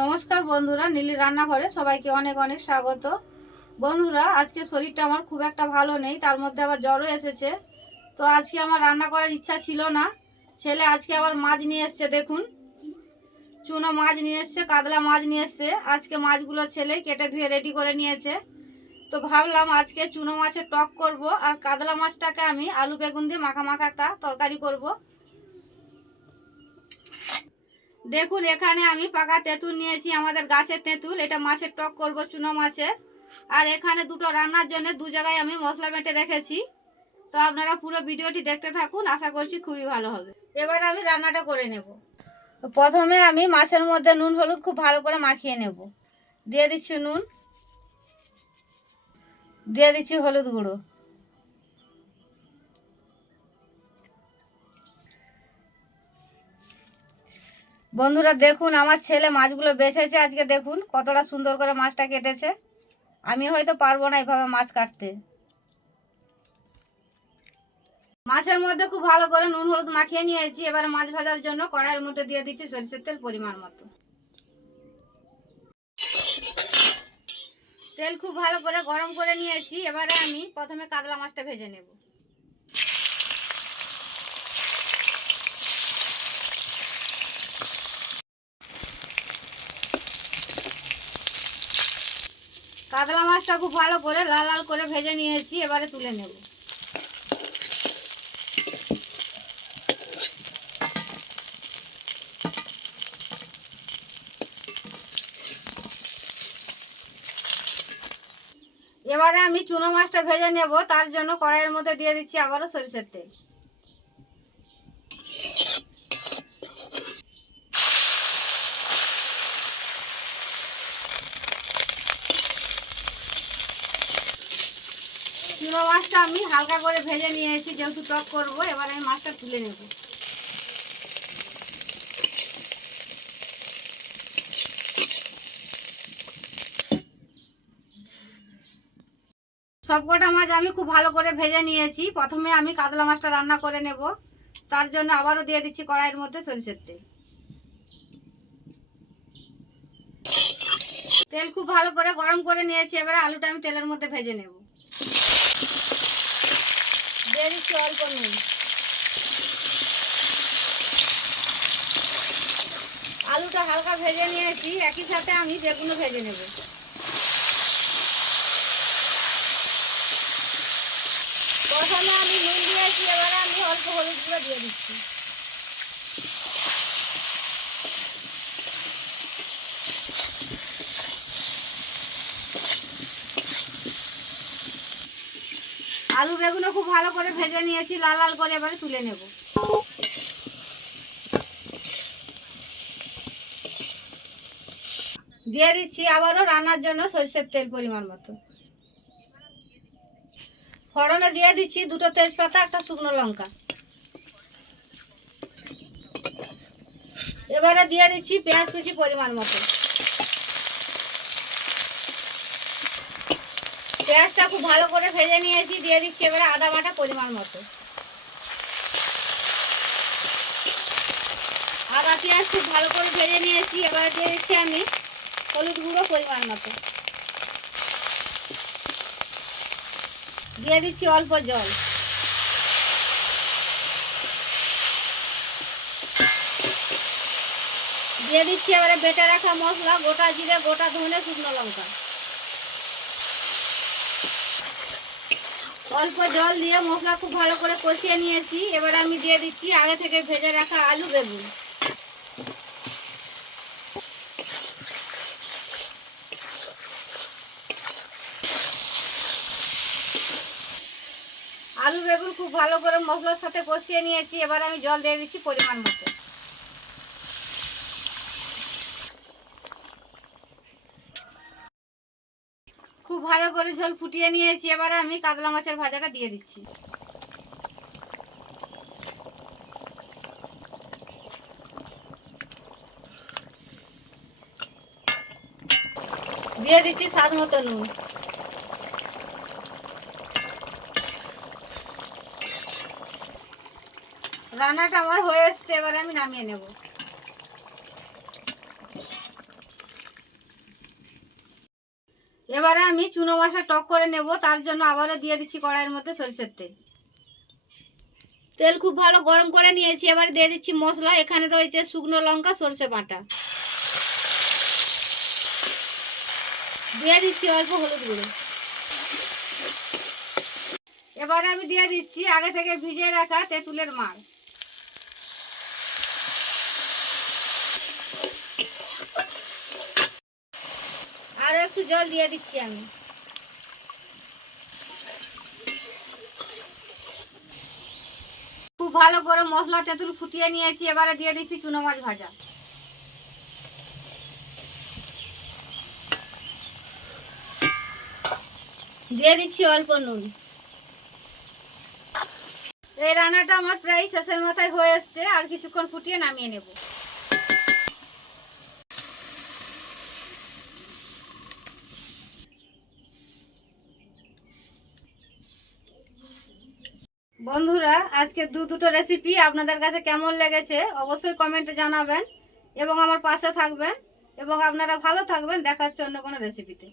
নমস্কার বন্ধুরা, নীলি রান্নাঘরে সবাইকে অনেক অনেক স্বাগত। বন্ধুরা, আজকে শরীরটা আমার খুব একটা ভালো নেই, তার মধ্যে আবার জ্বরও এসেছে। তো আজকে আমার রান্না করার ইচ্ছা ছিল না। ছেলে আজকে আবার মাছ নিয়ে এসছে, দেখুন চুনো মাছ নিয়ে এসছে, কাতলা মাছ নিয়ে এসছে। আজকে মাছগুলো ছেলে কেটে ধুয়ে রেডি করে নিয়েছে। তো ভাবলাম আজকে চুনো মাছের টক করব, আর কাতলা মাছটাকে আমি আলু বেগুন দিয়ে মাখা মাখা একটা তরকারি করব। দেখুন এখানে আমি পাকা তেঁতুল নিয়েছি, আমাদের গাছের তেঁতুল। এটা মাছের টক করব, চুনো মাছের। আর এখানে দুটো রান্নার জন্য দু জায়গায় আমি মশলা বেটে রেখেছি। তো আপনারা পুরো ভিডিওটি দেখতে থাকুন, আশা করছি খুবই ভালো হবে। এবার আমি রান্নাটা করে নেব। তো প্রথমে আমি মাছের মধ্যে নুন হলুদ খুব ভালো করে মাখিয়ে নেব। দিয়ে দিচ্ছি নুন, দিয়ে দিচ্ছি হলুদ গুঁড়ো। বন্ধুরা দেখুন, আমার ছেলে মাছগুলো বেছেছে আজকে। দেখুন কতটা সুন্দর করে মাছটা কেটেছে। আমি হয়তো পারবো না এভাবে মাছ কাটতে। মাছের মধ্যে খুব ভালো করে নুন হলুদ মাখিয়ে নিয়েছি। এবার মাছ ভাজার জন্য কড়াইয়ের মধ্যে দিয়ে দিচ্ছি সরিষার তেল পরিমাণ মতো। তেল খুব ভালো করে গরম করে নিয়েছি। এবারে আমি প্রথমে কাতলা মাছটা ভেজে নেব। কাতলা মাছটা খুব ভালো করে লাল লাল করে ভেজে নিয়েছি, এবারে তুলে নেব। এবারে আমি চুনো মাছটা ভেজে নেব, তার জন্য কড়াইয়ের মধ্যে দিয়ে দিচ্ছি আবারও সরিষার তেল। চুনো মাছটা আমি হালকা করে ভেজে নিয়েছি, যেহেতু টক করবো। এবার আমি মাছটা তুলে নেব। সবকটা মাছ আমি খুব ভালো করে ভেজে নিয়েছি। প্রথমে আমি কাতলা মাছটা রান্না করে নেব, তার জন্য আবারও দিয়ে দিচ্ছি কড়াইয়ের মধ্যে সরিষার তেল। তেল খুব ভালো করে গরম করে নিয়েছি। এবারে আলুটা আমি তেলের মধ্যে ভেজে নেব। দিয়ে দিচ্ছি অল্প নুন। আলুটা হালকা ভেজে নিয়েছি, একই সাথে আমি বেগুনও ভেজে নেব। প্রথমে আমি নুন দিয়েছি, এবারে আমি অল্প হলুদ গুঁড়ো দিয়ে দিচ্ছি। আলু বেগুনও খুব ভালো করে ভেজে নিয়েছি লাল লাল করে, এবারে তুলে নেব। দিয়ে দিচ্ছি আবারও রান্নার জন্য সরষের তেল পরিমাণ মতো। ফোড়নে দিয়ে দিচ্ছি দুটো তেজপাতা, একটা শুকনো লঙ্কা। এবারে দিয়ে দিচ্ছি পেঁয়াজ কুচি পরিমাণ মতো। পেঁয়াজটা খুব ভালো করে ভেজে নিয়েছি, দিয়ে দিচ্ছি এবারে আদা বাটা পরিমাণ মতো। আদা পেঁয়াজ খুব ভালো করে ভেজে নিয়েছি, এবারে দিয়ে দিচ্ছি আমি হলুদ গুঁড়ো পরিমাণ মতো। দিয়ে দিচ্ছি অল্প জল। দিয়ে দিচ্ছি এবারে বেটে রাখা মশলা, গোটা জিরে, গোটা ধনে, শুকনো লঙ্কা। অল্প জল দিয়ে মশলা খুব ভালো করে কষিয়ে নিয়েছি। এবারে আমি দিয়ে দিচ্ছি আগে থেকে ভেজে রাখা আলু বেগুন। আলু বেগুন খুব ভালো করে মশলার সাথে কষিয়ে নিয়েছি। এবার আমি জল দিয়ে দিচ্ছি পরিমাণ মতো। খুব ভালো করে ঝোল ফুটিয়ে নিয়েছি। এবারে আমি কাতলা মাছের ভাজাটা দিয়ে দিচ্ছি। দিয়ে দিচ্ছি স্বাদ মতো নুন। রান্নাটা আমার হয়ে এসছে, এবারে আমি নামিয়ে নেব। এবারে আমি চুনো মাছটা টক করে নেব, তার জন্য আবারও দিয়ে দিচ্ছি কড়াইয়ের মধ্যে সরিষার তেল। তেল খুব ভালো গরম করে নিয়েছি। এবার দিয়ে দিচ্ছি মশলা। এখানে রয়েছে শুকনো লঙ্কা, সরষে বাটা, দিয়ে দিচ্ছি অল্প হলুদ গুঁড়ো। এবারে আমি দিয়ে দিচ্ছি আগে থেকে ভিজিয়ে রাখা তেঁতুলের মাছ। আরো একটু জল দিয়ে দিচ্ছি আমি। খুব ভালো করে মশলা তেঁতুল ফুটিয়ে নিয়েছি। এবারে দিয়ে দিচ্ছি চুনো মাছ ভাজা। দিয়ে দিচ্ছি অল্প নুন। এই রান্নাটা আমার প্রায় শেষের মাথায় হয়ে এসছে, আর কিছুক্ষণ ফুটিয়ে নামিয়ে নেব। বন্ধুরা, আজকে দুটো রেসিপি আপনাদের কাছে কেমন লেগেছে অবশ্যই কমেন্টে জানাবেন এবং আমার পাশে থাকবেন, এবং আপনারা ভালো থাকবেন। দেখা হচ্ছে অন্য কোনো রেসিপিতে।